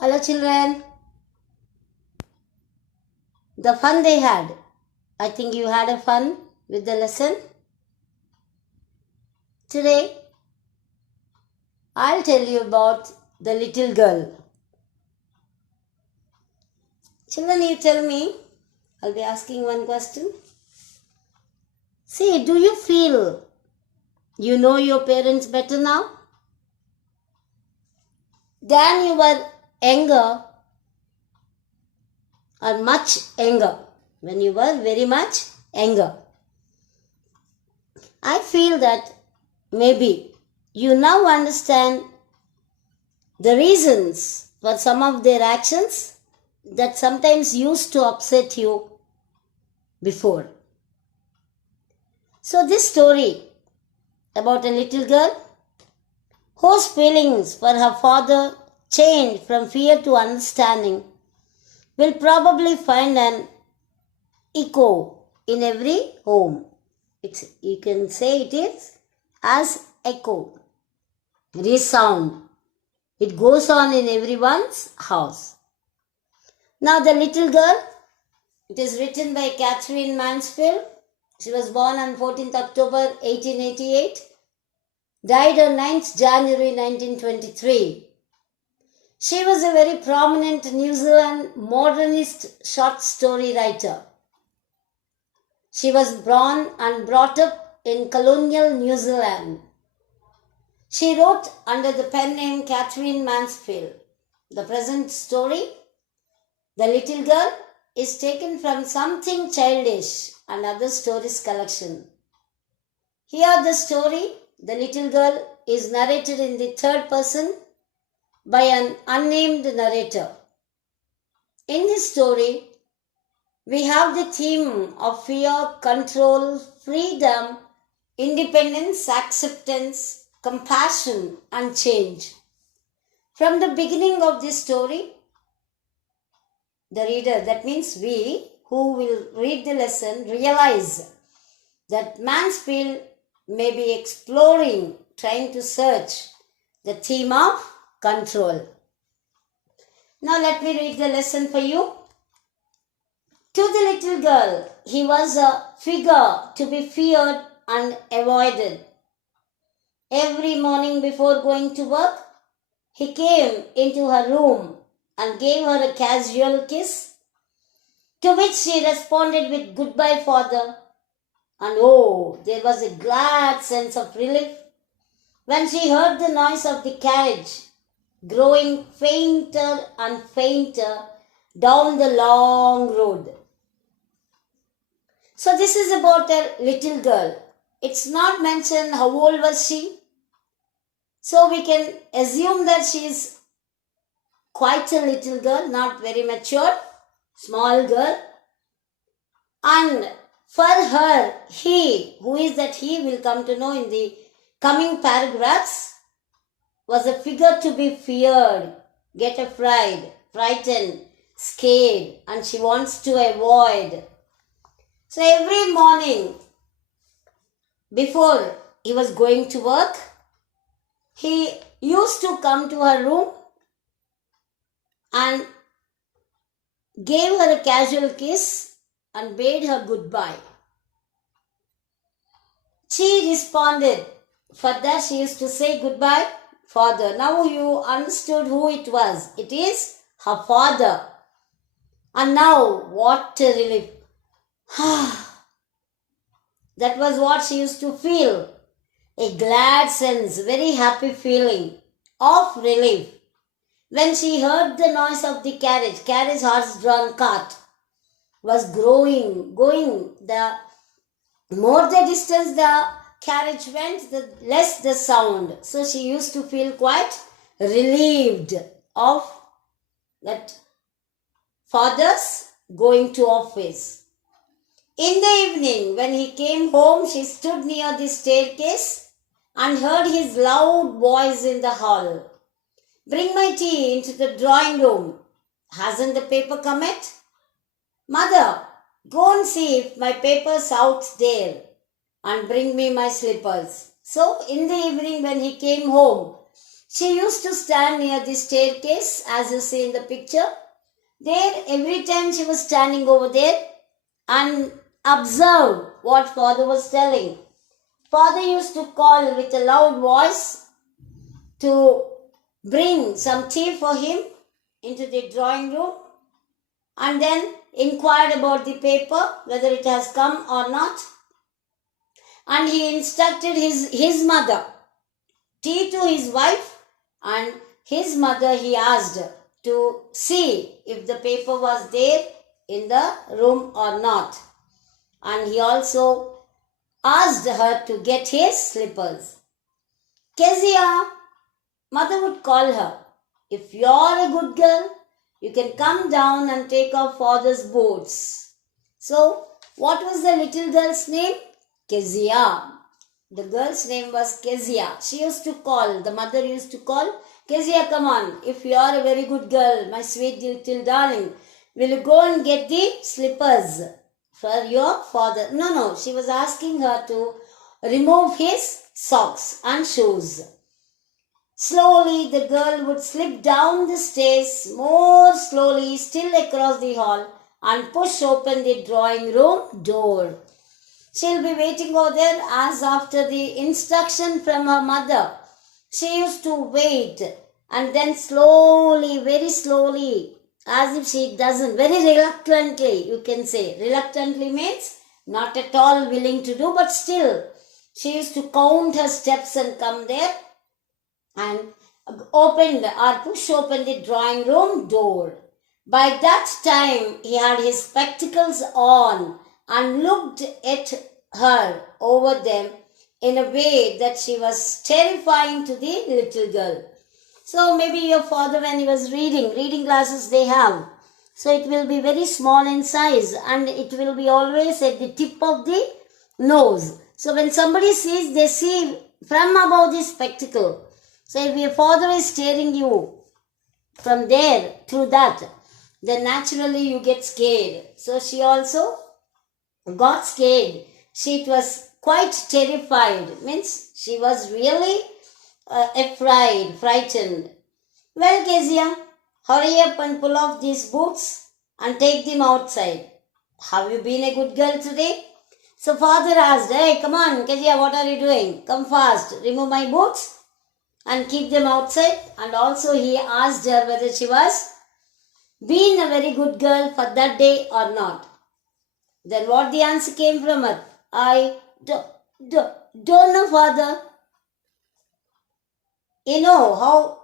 Hello children, the fun they had. I think you had a fun with the lesson. Today, I'll tell you about the little girl. Children, you tell me, I'll be asking one question. See, do you feel you know your parents better now? Than you were younger or much younger, when you were very much younger. I feel that maybe you now understand the reasons for some of their actions that sometimes used to upset you before. So this story about a little girl whose feelings for her father changed from fear to understanding will probably find an echo in every home. You can say it is as echo, resound. It goes on in everyone's house. Now the little girl, it is written by Catherine Mansfield. She was born on 14th October 1888, died on 9th January 1923. She was a very prominent New Zealand modernist short story writer. She was born and brought up in colonial New Zealand. She wrote under the pen name Catherine Mansfield. The present story, The Little Girl, is taken from Something Childish and Other Stories collection. Here the story, The Little Girl, is narrated in the third person by an unnamed narrator. In this story, we have the theme of fear, control, freedom, independence, acceptance, compassion, and change. From the beginning of this story, the reader, that means we who will read the lesson, realize that Mansfield may be exploring, trying to search the theme of control. Now let me read the lesson for you. To the little girl, he was a figure to be feared and avoided. Every morning before going to work, he came into her room and gave her a casual kiss, to which she responded with "Goodbye, father." And oh, there was a glad sense of relief when she heard the noise of the carriage growing fainter and fainter down the long road. So this is about a little girl. It's not mentioned how old was she. So we can assume that she is quite a little girl, not very mature, small girl. And for her, he, who is that he, will come to know in the coming paragraphs, was a figure to be feared, get afraid, frightened, scared, and she wants to avoid. So every morning before he was going to work, he used to come to her room and gave her a casual kiss and bade her goodbye. She responded, for that she used to say, "Goodbye, father." Now you understood who it was. It is her father. And now what a relief. That was what she used to feel. A glad sense, very happy feeling of relief when she heard the noise of the carriage horse-drawn cart was going. The more the distance the carriage went, the less the sound. So she used to feel quite relieved of that father's going to office. In the evening, when he came home, she stood near the staircase and heard his loud voice in the hall. "Bring my tea into the drawing room. Hasn't the paper come yet? Mother, go and see if my paper's out there and bring me my slippers." So in the evening when he came home, She used to stand near the staircase, as you see in the picture. There, every time she was standing over there and observed what father was telling. Father used to call with a loud voice to bring some tea for him into the drawing room, and then inquired about the paper, whether it has come or not. And he instructed his mother, tea to his wife, and his mother he asked to see if the paper was there in the room or not. And he also asked her to get his slippers. Kezia, mother would call her. If you're a good girl, you can come down and take off father's boots. So, what was the little girl's name? Kezia. The girl's name was Kezia. She used to call, the mother used to call, Kezia, come on. If you are a very good girl, my sweet little darling, will you go and get the slippers for your father? No, she was asking her to remove his socks and shoes. Slowly, the girl would slip down the stairs, more slowly, still across the hall, and push open the drawing room door. She'll be waiting over there as after the instruction from her mother. She used to wait and then slowly, very slowly, as if she doesn't, very reluctantly, you can say. Reluctantly means not at all willing to do, but still, she used to count her steps and come there and opened or push open the drawing room door. By that time, he had his spectacles on and looked at her over them in a way that she was terrifying to the little girl. So maybe your father, when he was reading glasses they have. So it will be very small in size and it will be always at the tip of the nose. So when somebody sees, they see from above the spectacle. So if your father is staring you from there through that, then naturally you get scared. So she also got scared. She was quite terrified. Means she was really frightened. Well, Kezia, hurry up and pull off these boots and take them outside. Have you been a good girl today? So father asked, hey, come on, Kezia, what are you doing? Come fast, remove my boots and keep them outside. And also he asked her whether she was being a very good girl for that day or not. Then what the answer came from her? I don't know, father. You know how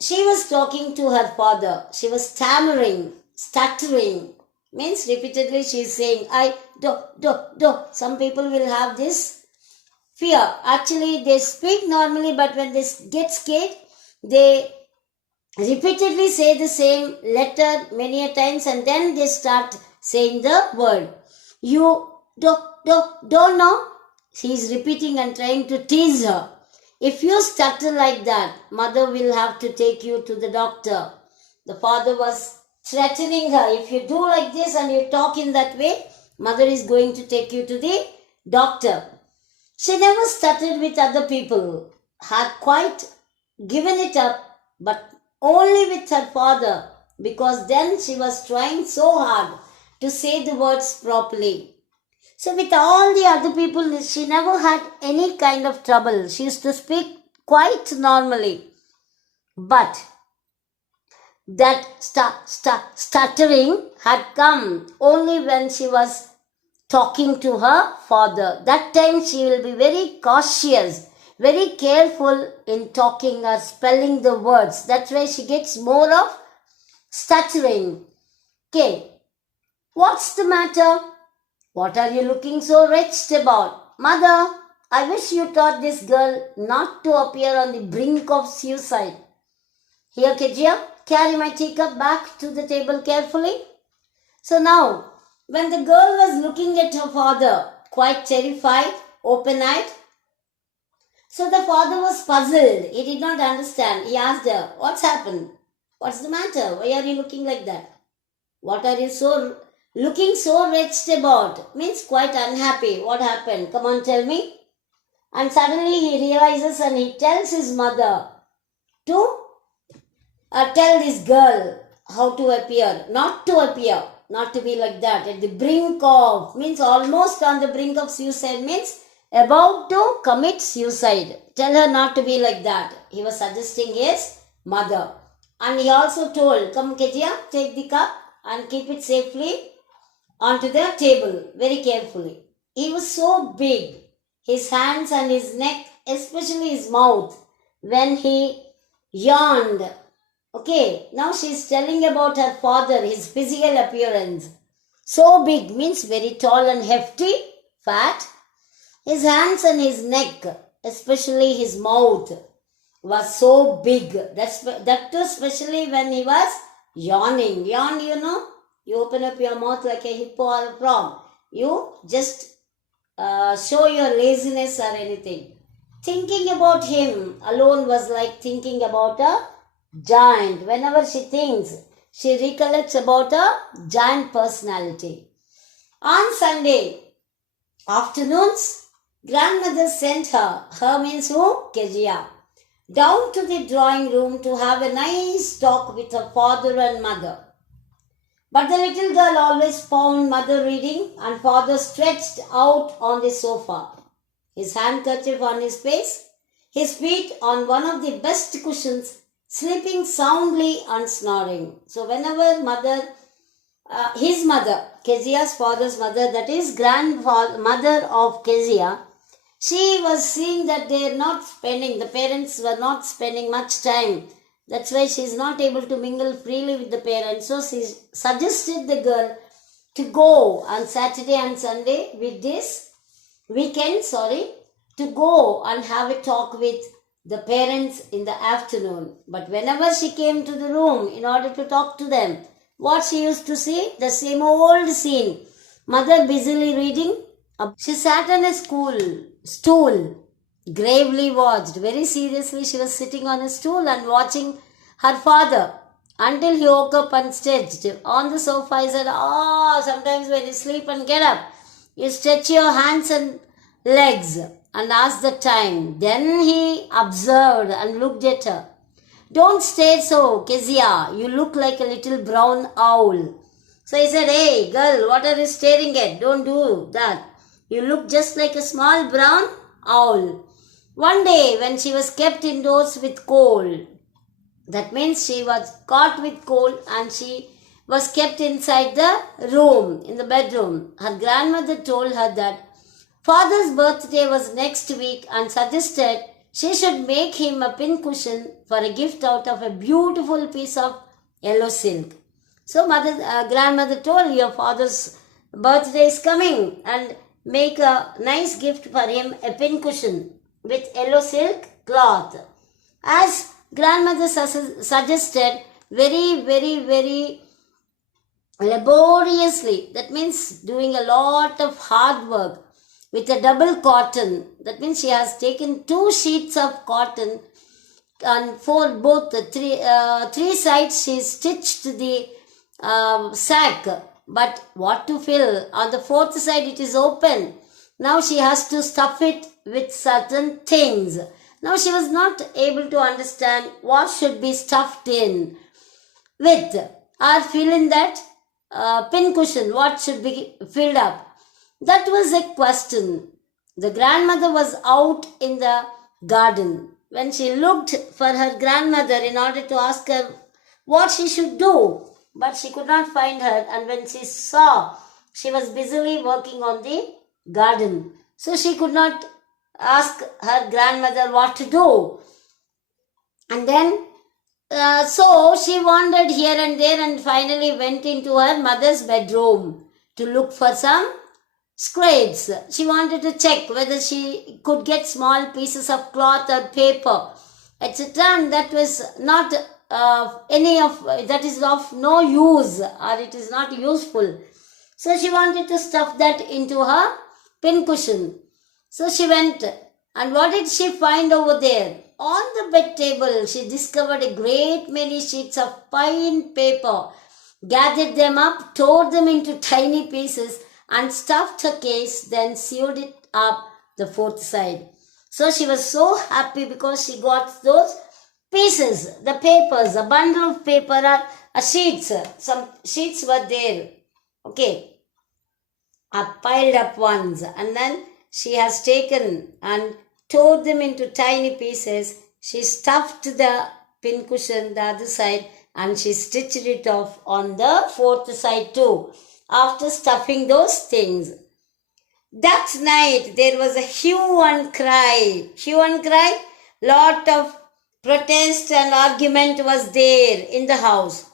she was talking to her father. She was stammering, stuttering. Means repeatedly she is saying, I do. Some people will have this fear. Actually, they speak normally, but when they get scared, they repeatedly say the same letter many a times and then they start saying the word. You don't know? She is repeating and trying to tease her. If you stutter like that, mother will have to take you to the doctor. The father was threatening her. If you do like this and you talk in that way, mother is going to take you to the doctor. She never stuttered with other people, had quite given it up, but only with her father, because then she was trying so hard to say the words properly. So with all the other people, she never had any kind of trouble. She used to speak quite normally. But that stuttering had come only when she was talking to her father. That time she will be very cautious, very careful in talking or spelling the words. That's why she gets more of stuttering. Okay, what's the matter? What are you looking so wretched about? Mother, I wish you taught this girl not to appear on the brink of suicide. Here, Kezia, carry my teacup back to the table carefully. So now, when the girl was looking at her father, quite terrified, open-eyed, so the father was puzzled. He did not understand. He asked her, what's happened? What's the matter? Why are you looking like that? What are you looking so wretched about? Means quite unhappy. What happened? Come on, tell me. And suddenly he realizes and he tells his mother to tell this girl how to appear, not to be like that. At the brink of, means almost on the brink of suicide, means about to commit suicide. Tell her not to be like that. He was suggesting his mother. And he also told, come Kezia, take the cup and keep it safely onto the table very carefully. He was so big, his hands and his neck, especially his mouth, when he yawned. Okay, now she is telling about her father, his physical appearance. So big means very tall and hefty, fat. His hands and his neck, especially his mouth, was so big. That too, especially when he was yawning. Yawn, you open up your mouth like a hippo or a frog. You just show your laziness or anything. Thinking about him alone was like thinking about a giant. Whenever she thinks, she recollects about a giant personality. On Sunday afternoons, grandmother sent her means who? Kezia, down to the drawing room to have a nice talk with her father and mother. But the little girl always found mother reading and father stretched out on the sofa, his handkerchief on his face, his feet on one of the best cushions, sleeping soundly and snoring. So whenever his mother, Kezia's father's mother, that is grandmother of Kezia, she was seeing that the parents were not spending much time. That's why she is not able to mingle freely with the parents. So she suggested the girl to go on Saturday and Sunday to go and have a talk with the parents in the afternoon. But whenever she came to the room in order to talk to them, what she used to see? The same old scene. Mother busily reading. She sat on a stool, gravely watched. Very seriously, she was sitting on a stool and watching her father until he woke up and stretched. On the sofa, he said, sometimes when you sleep and get up, you stretch your hands and legs and ask the time. Then he observed and looked at her. Don't stare so, Kezia. You look like a little brown owl. So he said, hey girl, what are you staring at? Don't do that. You look just like a small brown owl. One day when she was kept indoors with cold, that means she was caught with cold and she was kept inside the room, in the bedroom. Her grandmother told her that father's birthday was next week and suggested she should make him a pincushion for a gift out of a beautiful piece of yellow silk. So grandmother told, your father's birthday is coming and make a nice gift for him, a pincushion with yellow silk cloth. As grandmother suggested, very, very, very laboriously, that means doing a lot of hard work with a double cotton. That means she has taken 2 sheets of cotton and for both the three sides she stitched the sack. But what to fill? On the 4th side it is open. Now she has to stuff it with certain things. Now she was not able to understand what should be stuffed in with or fill in that pincushion. What should be filled up? That was a question. The grandmother was out in the garden. When she looked for her grandmother in order to ask her what she should do, but she could not find her, and when she saw, she was busily working on the garden. So she could not ask her grandmother what to do. And then, so she wandered here and there and finally went into her mother's bedroom to look for some scraps. She wanted to check whether she could get small pieces of cloth or paper, etc. And that was not that is of no use, or it is not useful. So she wanted to stuff that into her pincushion. So she went, and what did she find over there? On the bed table, she discovered a great many sheets of fine paper, gathered them up, tore them into tiny pieces, and stuffed her case, then sewed it up the 4th side. So she was so happy because she got those pieces, the papers, a bundle of paper are sheets. Some sheets were there. Okay, are piled up ones, and then she has taken and tore them into tiny pieces. She stuffed the pincushion the other side and she stitched it off on the fourth side too. After stuffing those things, that night there was a hue and cry. Hue and cry, lot of protest and argument was there in the house.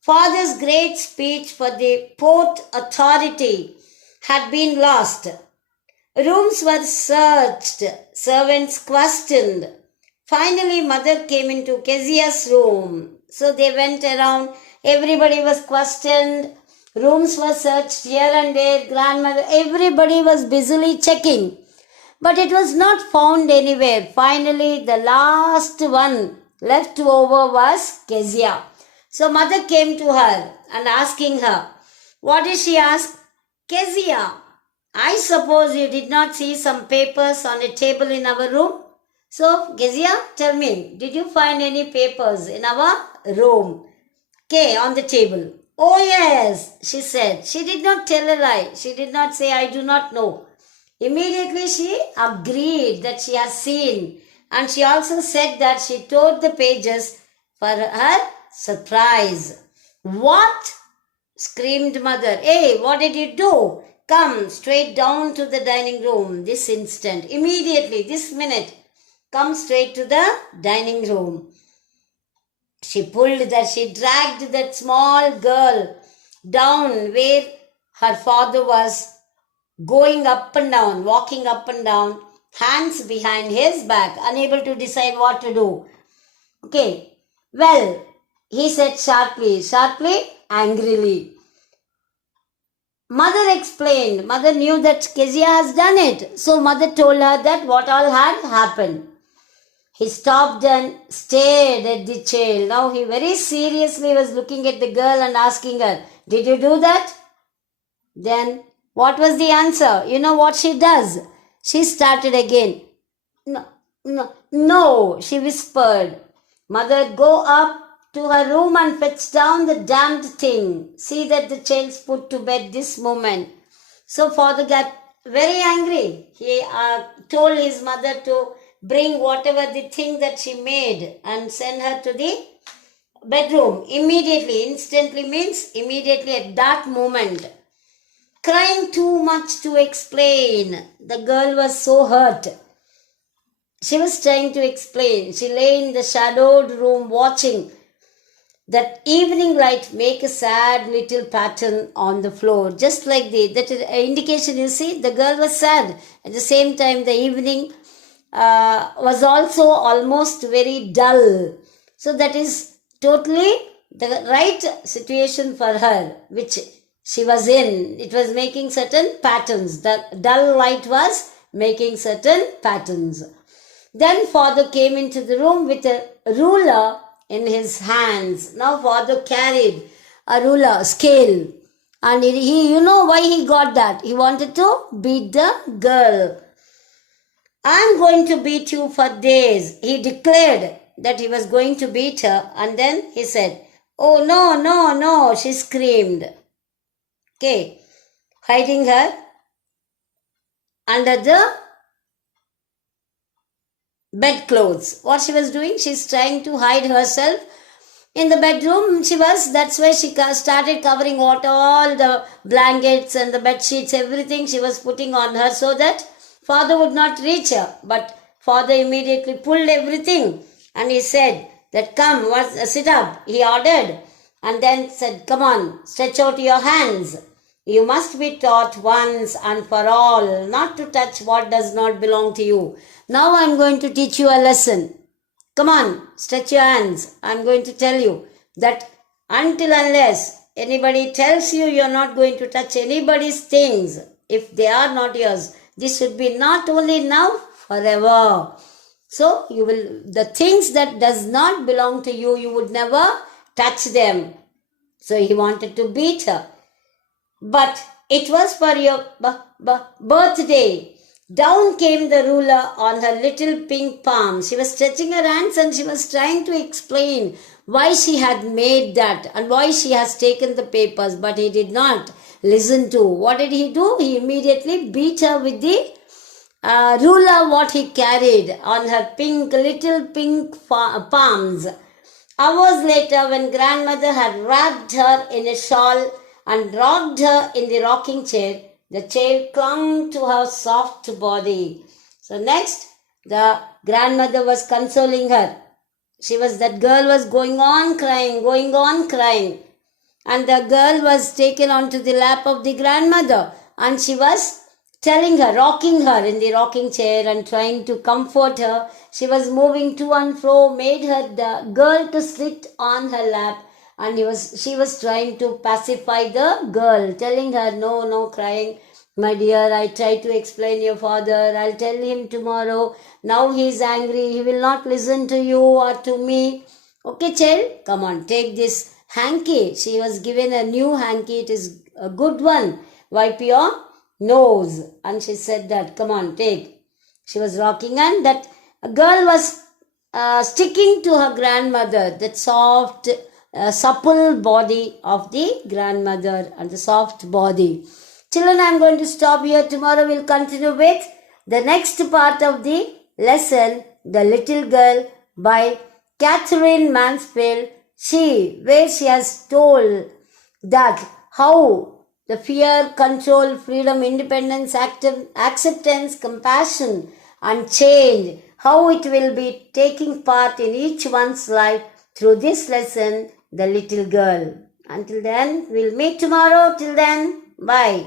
Father's great speech for the Port Authority had been lost. Rooms were searched, servants questioned. Finally, mother came into Kezia's room. So they went around, everybody was questioned, rooms were searched here and there, grandmother, everybody was busily checking. But it was not found anywhere. Finally, the last one left over was Kezia. So mother came to her and asking her, what did she ask? Kezia, I suppose you did not see some papers on a table in our room? So, Kezia, tell me, did you find any papers in our room? Okay, on the table. Oh yes, she said. She did not tell a lie. She did not say, I do not know. Immediately she agreed that she has seen. And she also said that she tore the pages for her surprise. What? Screamed mother. Hey, what did you do? Come straight down to the dining room this instant. Immediately, this minute. Come straight to the dining room. She dragged that small girl down where her father was going up and down, walking up and down, hands behind his back, unable to decide what to do. Okay, well, he said sharply, angrily. Mother explained. Mother knew that Kezia has done it. So mother told her that what all had happened. He stopped and stared at the child. Now he very seriously was looking at the girl and asking her, did you do that? Then what was the answer? You know what she does? She started again. No, she whispered. Mother, go up to her room and fetch down the damned thing. See that the child's put to bed this moment. So father got very angry. He told his mother to bring whatever the thing that she made and send her to the bedroom. Immediately, instantly means immediately at that moment. Crying too much to explain. The girl was so hurt. She was trying to explain. She lay in the shadowed room watching that evening light make a sad little pattern on the floor. Just like that indication, you see, the girl was sad. At the same time, the evening was also almost very dull. So that is totally the right situation for her, which she was in. It was making certain patterns. The dull light was making certain patterns. Then father came into the room with a ruler in his hands. Now father carried a ruler, scale. And he, you know why he got that? He wanted to beat the girl. I'm going to beat you for days. He declared that he was going to beat her. And then he said, oh, no, she screamed. Okay, hiding her under the bedclothes. What she was doing? She's trying to hide herself in the bedroom. That's why she started covering all the blankets and the bed sheets, everything she was putting on her so that father would not reach her. But father immediately pulled everything and he said that come, sit up. He ordered and then said, come on, stretch out your hands. You must be taught once and for all not to touch what does not belong to you. Now I'm going to teach you a lesson. Come on, stretch your hands. I'm going to tell you that until unless anybody tells you you're not going to touch anybody's things, if they are not yours, this should be not only now, forever. So the things that does not belong to you, you would never touch them. So he wanted to beat her. But it was for your birthday. Down came the ruler on her little pink palm. She was stretching her hands and she was trying to explain why she had made that and why she has taken the papers, but he did not listen to. What did he do? He immediately beat her with the ruler what he carried on her little pink palms. Hours later, when grandmother had wrapped her in a shawl and rocked her in the rocking chair, the chair clung to her soft body. So next, the grandmother was consoling her. That girl was going on crying. And the girl was taken onto the lap of the grandmother. And she was telling her, rocking her in the rocking chair and trying to comfort her. She was moving to and fro, made the girl to sit on her lap, and she was trying to pacify the girl, telling her, no crying, my dear, I tried to explain your father, I'll tell him tomorrow. Now he is angry, he will not listen to you or to me. Okay, child, come on, take this hanky. She was given a new hanky, it is a good one. Wipe your nose. And she said that, come on, take. She was rocking, and that girl was sticking to her grandmother, that soft, supple body of the grandmother and the soft body. Children, I am going to stop here. Tomorrow we'll continue with the next part of the lesson, The Little Girl by Catherine Mansfield. Where she has told that how the fear, control, freedom, independence, acceptance, compassion and change, how it will be taking part in each one's life through this lesson, The Little Girl. Until then, we'll meet tomorrow. Till then, bye.